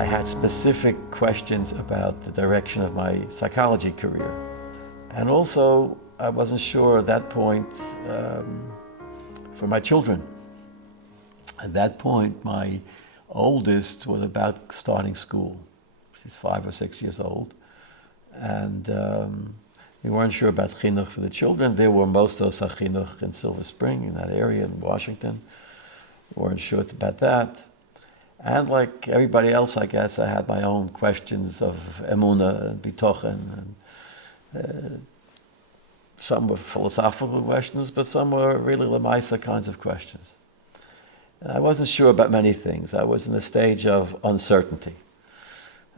I had specific questions about the direction of my psychology career. And also, I wasn't sure at that point for my children. At that point, my oldest was about starting school. She's 5 or 6 years old. And we weren't sure about chinuch for the children. There were most of those chinuch in Silver Spring, in that area, in Washington. We weren't sure about that. And like everybody else, I guess, I had my own questions of emunah and bitochen. And some were philosophical questions, but some were really lemaisa kinds of questions. And I wasn't sure about many things. I was in a stage of uncertainty.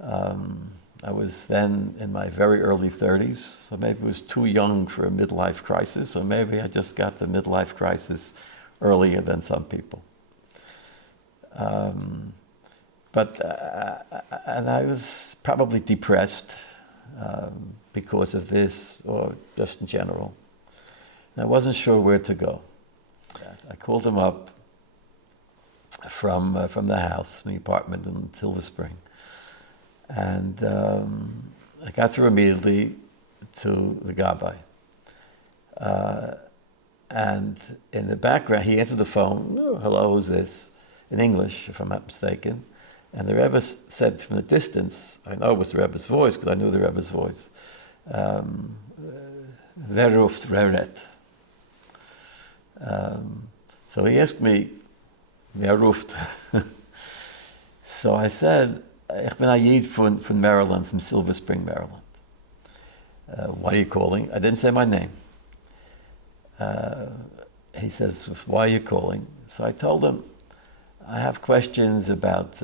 I was then in my very early 30s, so maybe I was too young for a midlife crisis, or maybe I just got the midlife crisis earlier than some people. And I was probably depressed because of this, or just in general. And I wasn't sure where to go. I called him up from the house, my apartment in Silver Spring. And I got through immediately to the Gabbai. And in the background, he answered the phone, "Oh, hello, who's this?" in English, if I'm not mistaken. And the Rebbe said from the distance, I know it was the Rebbe's voice, because I knew the Rebbe's voice, "Wer ruft Reret?" So he asked me, "Wer ruft?" So I said, "Ich bin a Yid from Maryland, from Silver Spring, Maryland." "Why are you calling?" I didn't say my name. He says, "Why are you calling?" So I told him, I have questions about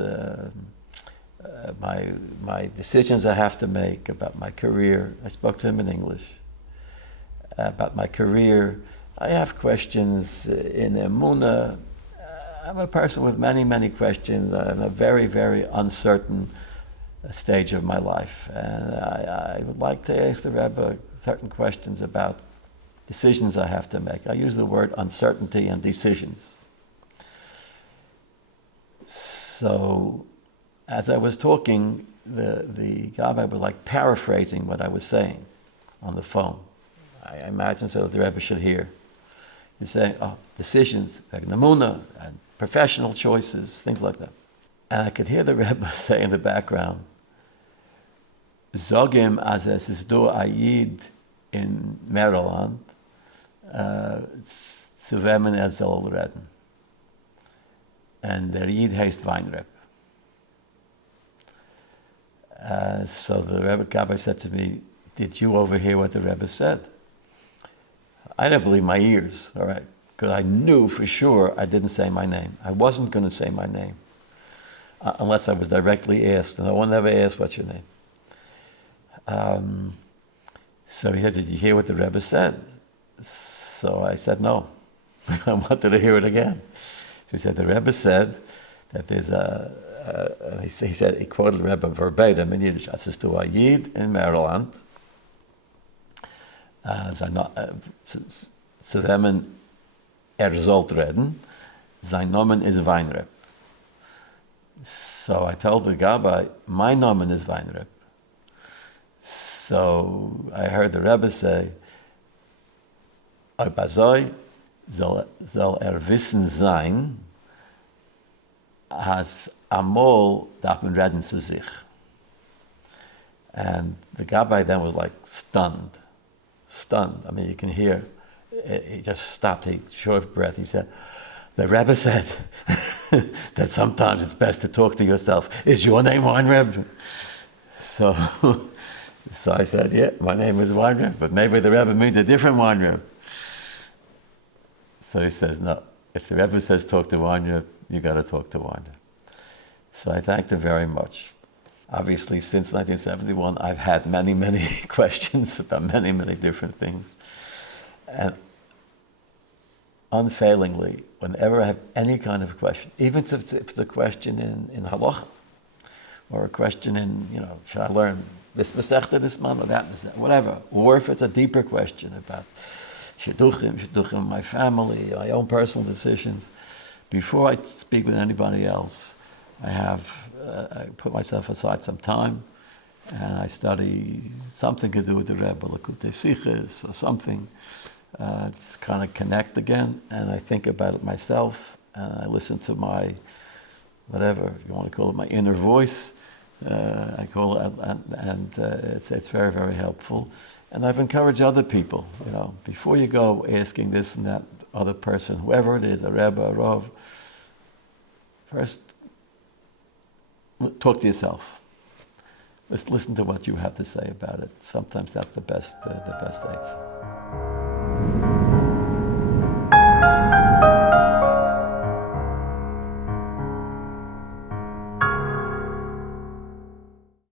my decisions I have to make, about my career. I spoke to him in English. About my career. I have questions in emunah. I'm a person with many, many questions. I'm a very, very uncertain stage of my life. And I would like to ask the Rebbe certain questions about decisions I have to make. I use the word uncertainty and decisions. So, as I was talking, the Gabbai was like paraphrasing what I was saying on the phone. I imagine so that the Rebbe should hear. He's saying, decisions, emunah, and professional choices, things like that. And I could hear the Rebbe say in the background, "Zogim as es is do ayid in Maryland, zu wem soll reden." And der Yid heißt Weinreb. So the Rebbe Gabbai said to me, "Did you overhear what the Rebbe said?" I didn't believe my ears, all right, because I knew for sure I didn't say my name. I wasn't going to say my name unless I was directly asked. No one ever asked, "What's your name?" So he said, "Did you hear what the Rebbe said?" So I said, "No." I wanted to hear it again. So he said, "The Rebbe said that there's he quoted the Rebbe verbatim in Yiddish, "As ist du a Yid in Maryland, zu wem sollt reden, sein Nomen is Weinreb." So I told the Gabbai, "My Nomen is Weinreb." So I heard the Rebbe say, "Bazoi soll wissen sein, as amol darf man reden zu sich." And the Gabbai then was like stunned. I mean, you can hear, he just stopped, he short of breath. He said, "The Rebbe said that sometimes it's best to talk to yourself. Is your name Weinreb?" So I said, "Yeah, my name is Weinreb, but maybe the Rebbe means a different Weinreb." So he says, "No, if the Rebbe says talk to Weinreb, you got to talk to Weinreb." So I thanked him very much. Obviously, since 1971, I've had many, many questions about many, many different things. And unfailingly, whenever I have any kind of question, even if it's a question in halacha, or a question in, should I learn this Masechta this month or that Masechta, whatever, or if it's a deeper question about shidduchim, my family, my own personal decisions, before I speak with anybody else, I put myself aside some time, and I study something to do with the Rebbe, Likutei Sichos or something. It's kind of connect again, and I think about it myself, and I listen to my, whatever you want to call it, my inner voice. I call it, and it's very, very helpful. And I've encouraged other people, before you go asking this and that other person, whoever it is, a Rebbe, a Rav, first talk to yourself. Listen to what you have to say about it. Sometimes that's the best aids.